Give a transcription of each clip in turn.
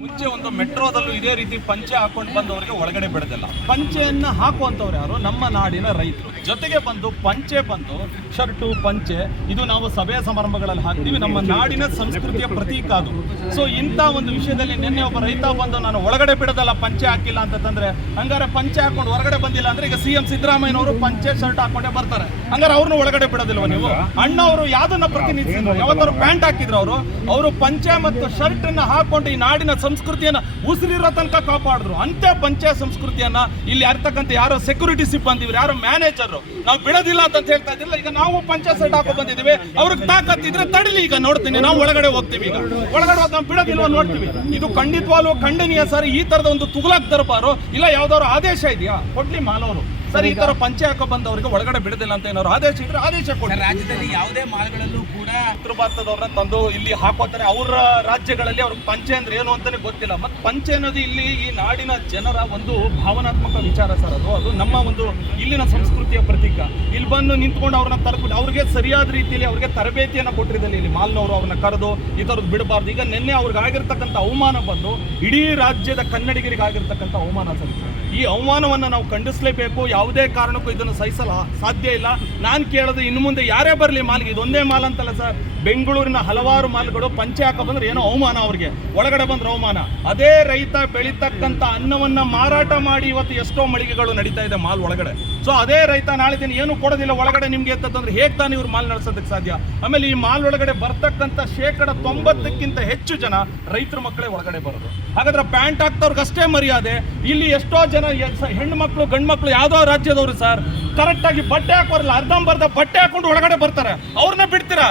ಮುಂಚೆ ಒಂದು ಮೆಟ್ರೋದಲ್ಲೂ ಇದೇ ರೀತಿ ಪಂಚೆ ಹಾಕೊಂಡು ಬಂದವರಿಗೆ ಒಳಗಡೆ ಬಿಡೋದಿಲ್ಲ. ಪಂಚೆಯನ್ನ ಹಾಕುವಂಥವ್ರು ಯಾರು? ನಮ್ಮ ನಾಡಿನ ರೈತರು. ಜೊತೆಗೆ ಬಂದು ಪಂಚೆ ಬಂದು ಶರ್ಟು ಪಂಚೆ ಇದು ನಾವು ಸಭೆ ಸಮಾರಂಭಗಳಲ್ಲಿ ಹಾಕ್ತೀವಿ, ನಮ್ಮ ನಾಡಿನ ಸಂಸ್ಕೃತಿಯ ಪ್ರತೀಕ ಅದು. ಸೊ ಇಂಥ ಒಂದು ವಿಷಯದಲ್ಲಿ ನಿನ್ನೆ ಒಬ್ಬ ರೈತ ಬಂದು ನಾನು ಒಳಗಡೆ ಬಿಡೋದಲ್ಲ ಪಂಚೆ ಹಾಕಿಲ್ಲ ಅಂತಂದ್ರೆ, ಹಂಗಾರೆ ಪಂಚೆ ಹಾಕೊಂಡು ಹೊರಗಡೆ ಬಂದಿಲ್ಲ ಅಂದ್ರೆ ಈಗ CM ಸಿದ್ದರಾಮಯ್ಯನವರು ಪಂಚೆ ಶರ್ಟ್ ಹಾಕೊಂಡೇ ಬರ್ತಾರೆ, ಹಂಗಾರೆ ಅವ್ರನ್ನ ಒಳಗಡೆ ಬಿಡೋದಿಲ್ವ ನೀವು? ಅಣ್ಣವರು ಯಾವ್ದನ್ನ ಪ್ರತಿನಿಧಿಸಿದ್ರು? ಯಾವತ್ತಾರು ಪ್ಯಾಂಟ್ ಹಾಕಿದ್ರು ಅವರು ಪಂಚೆ ಮತ್ತು ಶರ್ಟ್ ಅನ್ನ ಹಾಕೊಂಡು ಈ ನಾಡಿನ ಸಂಸ್ಕೃತಿಯನ್ನ ಉಸಿರಿರೋ ತನಕ ಕಾಪಾಡಿದ್ರು. ಅಂತೆ ಪಂಚೆ ಸಂಸ್ಕೃತಿಯನ್ನ ಇಲ್ಲಿ ಇರ್ತಕ್ಕಂಥ ಯಾರೋ ಸೆಕ್ಯೂರಿಟಿ ಸಿಬ್ಬಂದಿ ಯಾರೋ ಮ್ಯಾನೇಜರ್ ನಾವು ಬಿಡೋದಿಲ್ಲ ಅಂತ ಹೇಳ್ತಾ ಇದ್ದಿಲ್ಲ. ಈಗ ನಾವು ಪಂಚೆ ಶರ್ಟ್ ಹಾಕೋ ಬಂದಿದ್ದೀವಿ, ಅವ್ರಿಗೆ ತಾಕತ್ತಿದ್ರೆ ತಡಿಲಿ, ಈಗ ನೋಡ್ತೀನಿ, ನಾವು ಒಳಗಡೆ ಹೋಗ್ತೀವಿ. ಈಗ ಒಳಗಡೆ ಹೋದ್ ನಾವು ಬಿಡೋದಿಲ್ವ ನೋಡ್ತೀವಿ. ಇದು ಖಂಡಿತವಾಗ್ಲೂ ಖಂಡನೀಯ ಸರ್. ಈ ತರದ ಒಂದು ತುಗ್ಲಕ್ ದರ್ಬಾರು ಇಲ್ಲ, ಯಾವ್ದಾದ್ರು ಆದೇಶ ಇದೆಯಾ? ಕೊಡ್ಲಿ ಮಾಲವರು ಸರ್. ಈ ತರ ಪಂಚೆ ಹಾಕೋ ಬಂದವರಿಗೆ ಒಳಗಡೆ ಬಿಡೋದಿಲ್ಲ ಅಂತ ಏನಾದ್ರು ಆದೇಶ ಇದ್ರೆ ಆದೇಶ ಕೊಡಿ. ರಾಜ್ಯದಲ್ಲಿ ಯಾವುದೇ ಮಾಲ್ಗಳಲ್ಲೂ ಕೂಡ ಉತ್ತರ ಭಾರತದವ್ರನ್ನ ತಂದು ಇಲ್ಲಿ ಹಾಕೋತಾರೆ. ಅವರ ರಾಜ್ಯಗಳಲ್ಲಿ ಅವ್ರಿಗೆ ಪಂಚೆ ಅಂದ್ರೆ ಏನು ಅಂತಾನೆ ಗೊತ್ತಿಲ್ಲ. ಮತ್ತೆ ಪಂಚೆ ಅನ್ನೋದು ಇಲ್ಲಿ ಈ ನಾಡಿನ ಜನರ ಒಂದು ಭಾವನಾತ್ಮಕ ವಿಚಾರ ಸರ್. ಅದು ನಮ್ಮ ಒಂದು ಇಲ್ಲಿನ ಸಂಸ್ಕೃತಿಯ ಪ್ರತೀಕ. ಇಲ್ಲಿ ಬಂದು ನಿಂತ್ಕೊಂಡು ಅವ್ರನ್ನ ತರ್ಬಿಟ್ಟು ಅವ್ರಿಗೆ ಸರಿಯಾದ ರೀತಿಯಲ್ಲಿ ಅವ್ರಿಗೆ ತರಬೇತಿಯನ್ನು ಕೊಟ್ಟಿರಲಿಲ್ಲ. ಇಲ್ಲಿ ಮಾಲ್ನವರು ಅವ್ರನ್ನ ಕರೆದು ಈ ಥರದ್ದು ಬಿಡಬಾರ್ದು. ಈಗ ನಿನ್ನೆ ಅವ್ರಿಗೆ ಆಗಿರ್ತಕ್ಕಂಥ ಅವಮಾನ ಬಂದು ಇಡೀ ರಾಜ್ಯದ ಕನ್ನಡಿಗರಿಗೆ ಆಗಿರ್ತಕ್ಕಂಥ ಅವಮಾನ ಸರ್. ಈ ಅವಮಾನವನ್ನು ನಾವು ಖಂಡಿಸಲೇಬೇಕು. ಯಾವುದೇ ಕಾರಣಕ್ಕೂ ಇದನ್ನು ಸಹಿಸಲು ಸಾಧ್ಯ ಇಲ್ಲ. ನಾನು ಕೇಳೋದು, ಇನ್ನು ಮುಂದೆ ಯಾರೇ ಬರಲಿ ಮಾಲ್ಗೆ, ಇದೊಂದೇ ಮಾಲ್ ಅಂತಲ್ಲ ಸರ್, ಬೆಂಗಳೂರಿನ ಹಲವಾರು ಮಾಲ್ಗಳು ಪಂಚೆ ಹಾಕೋ ಬಂದ್ರೆ ಏನೋ ಅವಮಾನ, ಅವ್ರಿಗೆ ಒಳಗಡೆ ಬಂದ್ರೆ ಅವಮಾನ. ಅದೇ ರೈತ ಬೆಳೀತಕ್ಕಂಥ ಅನ್ನವನ್ನ ಮಾರಾಟ ಮಾಡಿ ಇವತ್ತು ಎಷ್ಟೋ ಮಳಿಗೆಗಳು ನಡೀತಾ ಇದೆ ಮಾಲ್ ಒಳಗಡೆ. ಸೊ ಅದೇ ರೈತ ನಾಳೆ ದಿನ ಏನು ಕೊಡೋದಿಲ್ಲ ಒಳಗಡೆ ನಿಮ್ಗೆ ಅಂತಂದ್ರೆ ಹೇಗೆ ತಾನೇ ಇವ್ರು ಮಾಲ್ ನಡೆಸೋದಕ್ಕೆ ಸಾಧ್ಯ? ಆಮೇಲೆ ಈ ಮಾಲ್ ಒಳಗಡೆ ಬರ್ತಕ್ಕಂಥ 90% ಹೆಚ್ಚು ಜನ ರೈತರ ಮಕ್ಕಳೇ ಒಳಗಡೆ ಬರೋದು. ಹಾಗಾದ್ರೆ ಪ್ಯಾಂಟ್ ಹಾಕ್ತವ್ರಿಗಷ್ಟೇ ಮರ್ಯಾದೆ. ಇಲ್ಲಿ ಎಷ್ಟೋ ಜನ ಹೆಣ್ಣು ಮಕ್ಕಳು ಗಂಡು ಮಕ್ಕಳು ಯಾವ್ದೋ ರಾಜ್ಯದವರು ಸರ್ ಕರೆಕ್ಟ್ ಆಗಿ ಬಟ್ಟೆ ಹಾಕೋರಲ್ಲ, ಅರ್ಧಂಬರ್ಧ ಬಟ್ಟೆ ಹಾಕೊಂಡು ಒಳಗಡೆ ಬರ್ತಾರೆ, ಅವ್ರನ್ನ ಬಿಡ್ತೀರಾ?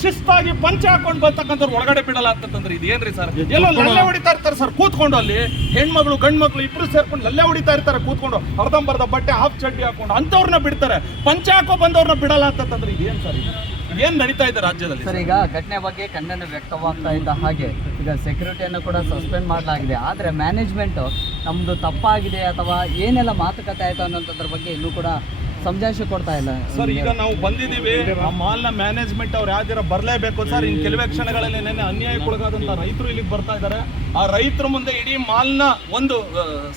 ಶಿಸ್ತಾಗಿ ಪಂಚೆ ಹಾಕೊಂಡು ಬರ್ತಕ್ಕಂಥವ್ರು ಒಳಗಡೆ ಬಿಡಲ್ಲ ಅಂತಂದ್ರೆ ಇದೇನ್ರಿ ಸರ್? ಎಲ್ಲೋ ಲಲ್ಲೆ ಹೊಡಿತಾ ಇರ್ತಾರೆ ಸರ್ ಕೂತ್ಕೊಂಡು. ಅಲ್ಲಿ ಹೆಣ್ಮಗಳು ಗಂಡು ಮಕ್ಕಳು ಇಬ್ರು ಸೇರ್ಕೊಂಡು ಲಲ್ಲೆ ಹೊಡಿತಾ ಇರ್ತಾರೆ ಕೂತ್ಕೊಂಡು, ಅರ್ಧಂಬರ್ಧ ಬಟ್ಟೆ ಹಾಫ್ ಚಡ್ಡಿ ಹಾಕೊಂಡು ಅಂತವ್ರನ್ನ ಬಿಡ್ತಾರೆ. ಪಂಚೆ ಹಾಕೋ ಬಂದವ್ರನ್ನ ಬಿಡಲ್ಲ ಅಂತಂದ್ರೆ ಇದೇನ್ ಸರ್? ಏನ್ ನಡೀತಾ ಇದೆ ರಾಜ್ಯದಲ್ಲಿ ಸರ್? ಈಗ ಘಟನೆ ಬಗ್ಗೆ ಖಂಡನೆ ವ್ಯಕ್ತವಾಗ್ತಾ ಇದ್ದ ಹಾಗೆ ಈಗ ಸೆಕ್ಯೂರಿಟಿಯನ್ನು ಕೂಡ ಸಸ್ಪೆಂಡ್ ಮಾಡಲಾಗಿದೆ. ಆದರೆ ಮ್ಯಾನೇಜ್ಮೆಂಟ್ ನಮ್ಮದು ತಪ್ಪಾಗಿದೆ ಅಥವಾ ಏನೆಲ್ಲ ಮಾತುಕತೆ ಆಯಿತು ಅನ್ನೋದ್ರ ಬಗ್ಗೆ ಇನ್ನೂ ಕೂಡ ಸಮಜಾಯಿಷಿ ಕೊಡ್ತಾ ಇಲ್ಲ ಸರ್. ಈಗ ನಾವು ಬಂದಿದ್ದೀವಿ, ಆ ಮಾಲ್ನ ಮ್ಯಾನೇಜ್ಮೆಂಟ್ ಅವ್ರು ಯಾವ್ದಾರ ಬರಲೇಬೇಕು ಸರ್. ಇನ್ನು ಕೆಲವೇ ಕ್ಷಣಗಳಲ್ಲಿ ನೆನ್ನೆ ಅನ್ಯಾಯಕ್ಕೊಳಗಾದಂಥ ರೈತರು ಇಲ್ಲಿಗೆ ಬರ್ತಾ ಇದ್ದಾರೆ. ಆ ರೈತರ ಮುಂದೆ ಇಡೀ ಮಾಲ್ನ ಒಂದು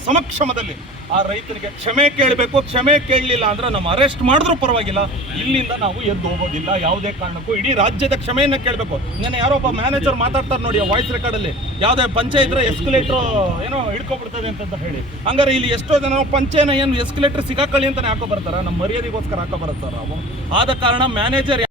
ಸಮಕ್ಷಮದಲ್ಲಿ ಆ ರೈತರಿಗೆ ಕ್ಷಮೆ ಕೇಳಬೇಕು. ಕ್ಷಮೆ ಕೇಳಲಿಲ್ಲ ಅಂದ್ರೆ ನಮ್ಮ ಅರೆಸ್ಟ್ ಮಾಡಿದ್ರೂ ಪರವಾಗಿಲ್ಲ, ಇಲ್ಲಿಂದ ನಾವು ಎದ್ದು ಹೋಗೋದಿಲ್ಲ ಯಾವುದೇ ಕಾರಣಕ್ಕೂ. ಇಡೀ ರಾಜ್ಯದ ಕ್ಷಮೆಯನ್ನ ಕೇಳಬೇಕು. ನೆನ್ನೆ ಯಾರೋ ಒಬ್ಬ ಮ್ಯಾನೇಜರ್ ಮಾತಾಡ್ತಾರೆ ನೋಡಿ, ವಾಯ್ಸ್ ರೆಕಾರ್ಡಲ್ಲಿ ಯಾವುದೇ ಪಂಚೆ ಇದ್ರೆ ಎಸ್ಕಲೇಟರ್ ಏನೋ ಹಿಡ್ಕೊಬಿಡ್ತದೆ ಅಂತ ಹೇಳಿ. ಹಂಗಾರೆ ಇಲ್ಲಿ ಎಷ್ಟೋ ಜನ ಪಂಚೆನ ಏನು ಎಸ್ಕಲೇಟರ್ ಸಿಗಾಕಳಿ ಅಂತಾನೆ ಹಾಕೋ ಬರ್ತಾರ? ನಮ್ಮ ಮರ್ಯಾದೆಗೋಸ್ಕರ ಹಾಕೋ ಬರುತ್ತಾರ ನಾವು. ಆದ ಕಾರಣ ಮ್ಯಾನೇಜರ್